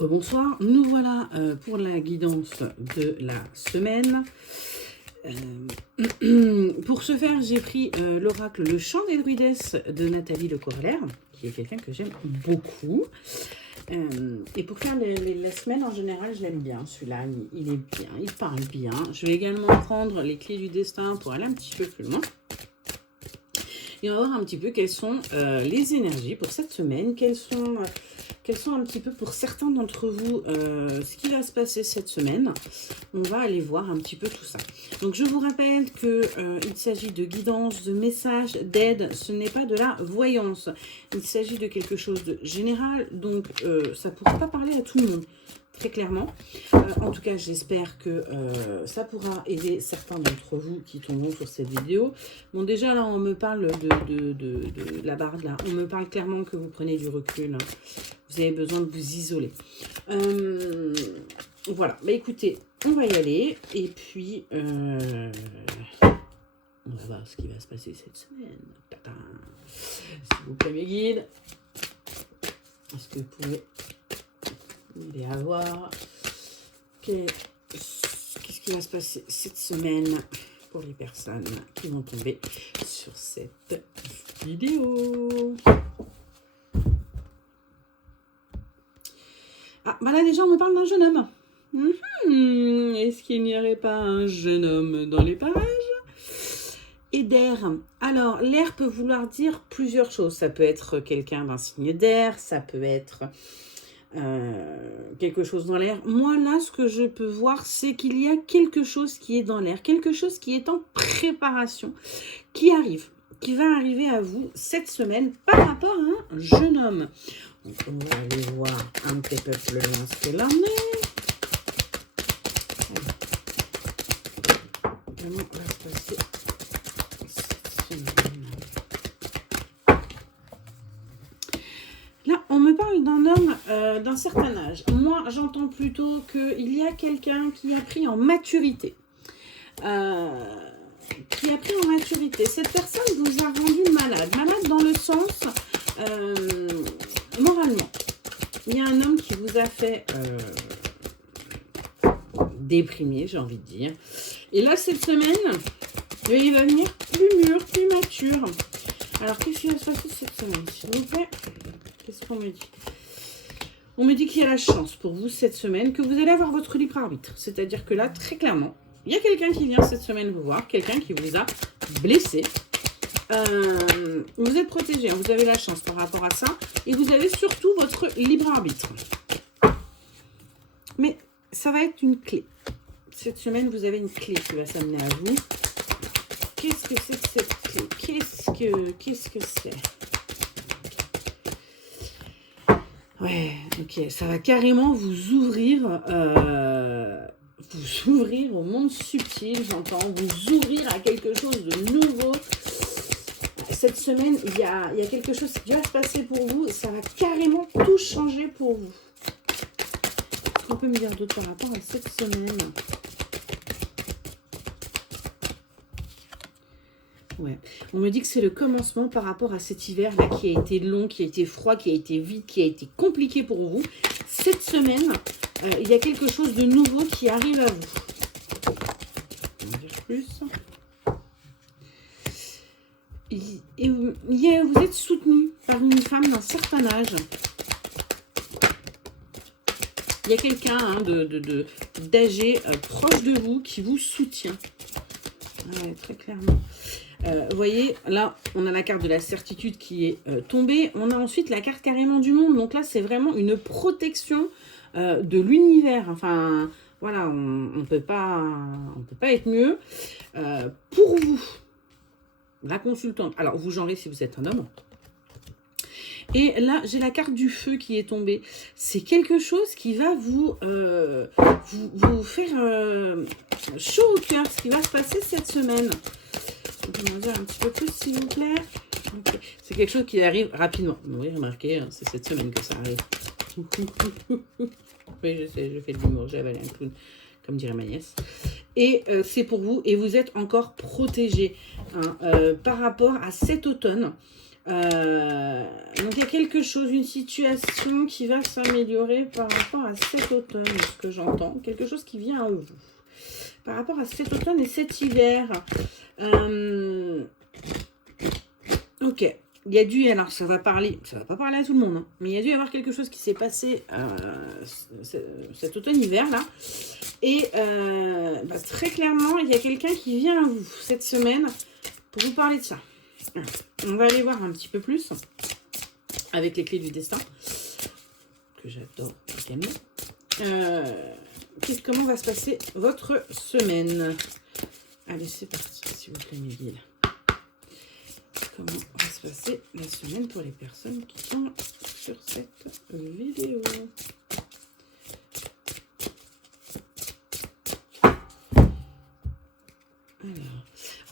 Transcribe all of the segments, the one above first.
Bonsoir, nous voilà pour la guidance de la semaine. Pour ce faire, j'ai pris l'oracle Le Chant des Druidesses de Nathalie Le Corollaire, qui est quelqu'un que j'aime beaucoup. Et pour faire la semaine, en général, je l'aime bien. Celui-là, il est bien, il parle bien. Je vais également prendre les clés du destin pour aller un petit peu plus loin. Et on va voir un petit peu quelles sont les énergies pour cette semaine, quelles sont un petit peu pour certains d'entre vous ce qui va se passer cette semaine. On va aller voir un petit peu tout ça. Donc je vous rappelle qu'il s'agit de guidance, de messages, d'aide. Ce n'est pas de la voyance. Il s'agit de quelque chose de général. Donc ça ne pourra pas parler à tout le monde. Très clairement. En tout cas, j'espère que ça pourra aider certains d'entre vous qui tomberont sur cette vidéo. Bon, déjà, là, on me parle de la barre, là. On me parle clairement que vous prenez du recul. Vous avez besoin de vous isoler. Voilà. Bah, écoutez, on va y aller. Et puis, on va voir ce qui va se passer cette semaine. Tata. S'il vous plaît, mes guides. Est-ce que vous pouvez... On va voir qu'est-ce qui va se passer cette semaine pour les personnes qui vont tomber sur cette vidéo. Ah, bah là déjà on me parle d'un jeune homme. Est-ce qu'il n'y aurait pas un jeune homme dans les parages? Et d'air. Alors, l'air peut vouloir dire plusieurs choses. Ça peut être quelqu'un d'un signe d'air, ça peut être... quelque chose dans l'air. Moi là ce que je peux voir c'est qu'il y a quelque chose qui est dans l'air, quelque chose qui est en préparation, qui arrive, qui va arriver à vous cette semaine par rapport à un jeune homme. Donc on va aller voir un petit peu plus loin ce qu'il en est. Comment va se passer cette semaine? Là, on me parle d'un homme d'un certain âge. Moi, j'entends plutôt qu'il y a quelqu'un qui a pris en maturité. Cette personne vous a rendu malade. Malade dans le sens moralement. Il y a un homme qui vous a fait déprimer, j'ai envie de dire. Et là, cette semaine, il va venir plus mûr, plus mature. Alors, qu'est-ce qui va se passer cette semaine, s'il vous plaît? Qu'est-ce qu'on me dit? On me dit qu'il y a la chance pour vous cette semaine, que vous allez avoir votre libre arbitre. C'est-à-dire que là, très clairement, il y a quelqu'un qui vient cette semaine vous voir, quelqu'un qui vous a blessé. Vous êtes protégé, hein, vous avez la chance par rapport à ça. Et vous avez surtout votre libre arbitre. Mais ça va être une clé. Cette semaine, vous avez une clé qui va s'amener à vous. Qu'est-ce que c'est que cette clé? Qu'est-ce que c'est? Ouais, ok, ça va carrément vous ouvrir au monde subtil, j'entends, vous ouvrir à quelque chose de nouveau. Cette semaine, il y a quelque chose qui va se passer pour vous, ça va carrément tout changer pour vous. Qu'est-ce qu'on peut me dire d'autre par rapport à cette semaine? Ouais. On me dit que c'est le commencement par rapport à cet hiver-là qui a été long, qui a été froid, qui a été vide, qui a été compliqué pour vous. Cette semaine, il y a quelque chose de nouveau qui arrive à vous. On va dire plus. Et vous êtes soutenu par une femme d'un certain âge. Il y a quelqu'un d'âgé proche de vous qui vous soutient. Ouais, très clairement. Vous voyez, là, on a la carte de la certitude qui est tombée. On a ensuite la carte carrément du monde. Donc là, c'est vraiment une protection de l'univers. Enfin, voilà, on peut pas être mieux. Pour vous, la consultante. Alors, vous genrez si vous êtes un homme. Et là, j'ai la carte du feu qui est tombée. C'est quelque chose qui va vous faire chaud au cœur, ce qui va se passer cette semaine. Vous pouvez m'en dire un petit peu plus, s'il vous plaît. Okay. C'est quelque chose qui arrive rapidement. Oui, remarquez, hein, c'est cette semaine que ça arrive. Oui, je sais, je fais de l'humour, j'ai avalé un clown, comme dirait ma nièce. Et c'est pour vous, et vous êtes encore protégé hein, par rapport à cet automne. Donc il y a quelque chose, une situation qui va s'améliorer par rapport à cet automne, ce que j'entends. Quelque chose qui vient à vous. Par rapport à cet automne et cet hiver. Ok. Il y a dû, alors ça va pas parler à tout le monde, hein, mais il y a dû y avoir quelque chose qui s'est passé cet automne-hiver là. Et très clairement, il y a quelqu'un qui vient à vous cette semaine pour vous parler de ça. Alors, on va aller voir un petit peu plus avec les clés du destin, que j'adore également. Comment va se passer votre semaine? Allez, c'est parti, s'il vous plaît, mes guides. Comment va se passer la semaine pour les personnes qui sont sur cette vidéo? Alors,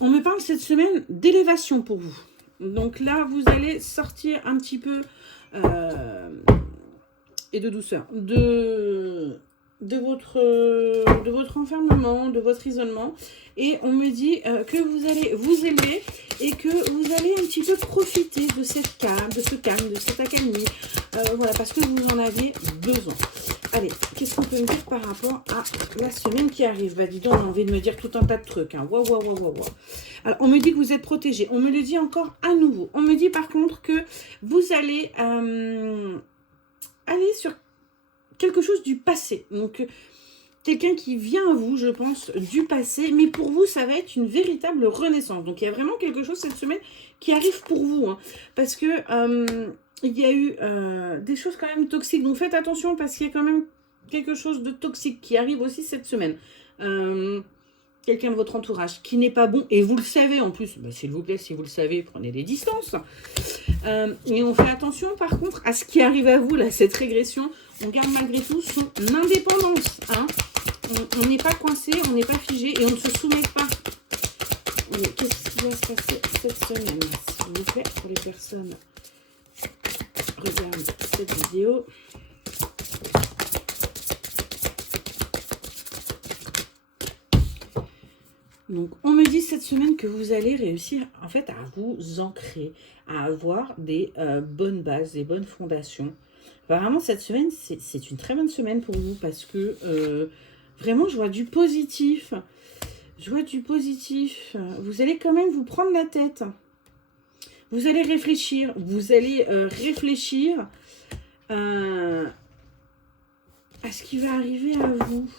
on me parle cette semaine d'élévation pour vous. Donc là, vous allez sortir un petit peu et de douceur de votre enfermement, de votre isolement. Et on me dit que vous allez vous élever et que vous allez un petit peu profiter de cette calme, de cette accalmie. Voilà, parce que vous en aviez besoin. Allez, qu'est-ce qu'on peut me dire par rapport à la semaine qui arrive? Bah dis donc, on a envie de me dire tout un tas de trucs. Hein. Waouh. Alors, on me dit que vous êtes protégé. On me le dit encore à nouveau. On me dit par contre que vous allez aller sur quelque chose du passé. Donc, quelqu'un qui vient à vous, je pense, du passé. Mais pour vous, ça va être une véritable renaissance. Donc, il y a vraiment quelque chose cette semaine qui arrive pour vous. Hein, parce que il y a eu des choses quand même toxiques. Donc, faites attention parce qu'il y a quand même quelque chose de toxique qui arrive aussi cette semaine. Quelqu'un de votre entourage qui n'est pas bon. Et vous le savez en plus. Bah, s'il vous plaît, si vous le savez, prenez des distances. Et on fait attention par contre à ce qui arrive à vous, là, cette régression. On garde malgré tout son indépendance. Hein. On n'est pas coincé, on n'est pas figé et on ne se soumet pas. Qu'est-ce qui va se passer cette semaine, s'il vous plaît, pour les personnes regardent cette vidéo. Donc, on me dit cette semaine que vous allez réussir en fait à vous ancrer, à avoir des bonnes bases, des bonnes fondations. Vraiment, cette semaine, c'est une très bonne semaine pour vous parce que vraiment, je vois du positif. Je vois du positif. Vous allez quand même vous prendre la tête. Vous allez réfléchir. Vous allez réfléchir à ce qui va arriver à vous.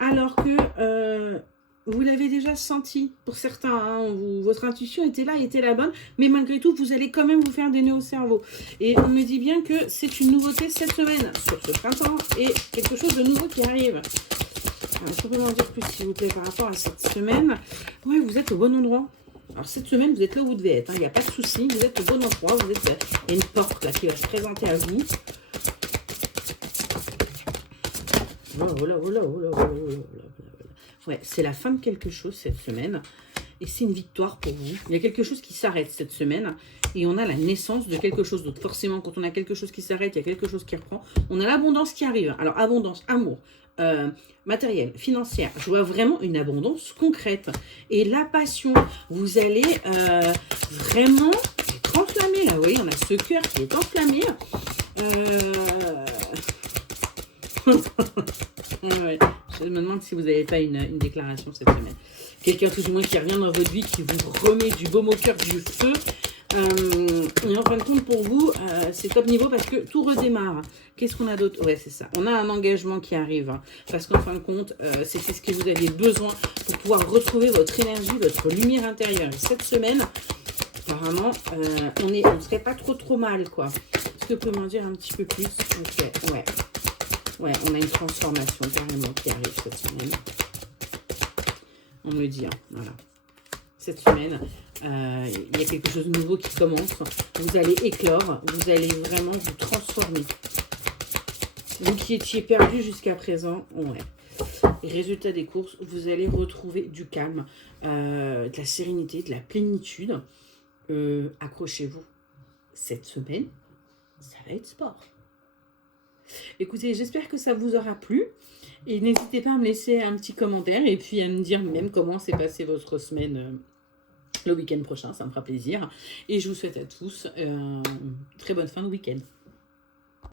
Alors que vous l'avez déjà senti pour certains. Hein, votre intuition était là, était la bonne. Mais malgré tout, vous allez quand même vous faire des nœuds au cerveau. Et on me dit bien que c'est une nouveauté cette semaine sur ce printemps. Et quelque chose de nouveau qui arrive. Est-ce qu'on peut m'en dire plus, s'il vous plaît, par rapport à cette semaine? Ouais, vous êtes au bon endroit. Alors, cette semaine, vous êtes là où vous devez être. Il n'y a pas de souci. Vous êtes au bon endroit. Il y a une porte là, qui va se présenter à vous. Ouais, c'est la fin de quelque chose cette semaine. Et c'est une victoire pour vous. Il y a quelque chose qui s'arrête cette semaine. Et on a la naissance de quelque chose d'autre. Forcément, quand on a quelque chose qui s'arrête, il y a quelque chose qui reprend. On a l'abondance qui arrive. Alors, abondance, amour, matériel, financière. Je vois vraiment une abondance concrète. Et la passion, vous allez vraiment être enflammé. Là, vous voyez, on a ce cœur qui est enflammé. Ouais. Je me demande si vous n'avez pas une déclaration cette semaine. Quelqu'un tout du moins qui revient dans votre vie, qui vous remet du baume au cœur, du feu. Et en fin de compte, pour vous, c'est top niveau parce que tout redémarre. Qu'est-ce qu'on a d'autre? Ouais, c'est ça. On a un engagement qui arrive. Hein, parce qu'en fin de compte, c'était ce que vous aviez besoin pour pouvoir retrouver votre énergie, votre lumière intérieure. Et cette semaine, apparemment, on ne serait pas trop mal, quoi. Est-ce que vous pouvez m'en dire un petit peu plus? Ok, ouais. Ouais, on a une transformation carrément qui arrive cette semaine. On me le dit, hein, voilà. Cette semaine, il y a quelque chose de nouveau qui commence. Vous allez éclore, vous allez vraiment vous transformer. Vous qui étiez perdu jusqu'à présent, ouais. Résultat des courses, vous allez retrouver du calme, de la sérénité, de la plénitude. Accrochez-vous. Cette semaine, ça va être sport. Écoutez, j'espère que ça vous aura plu. Et n'hésitez pas à me laisser un petit commentaire et puis à me dire même comment s'est passée votre semaine le week-end prochain, ça me fera plaisir. Et je vous souhaite à tous très bonne fin de week-end.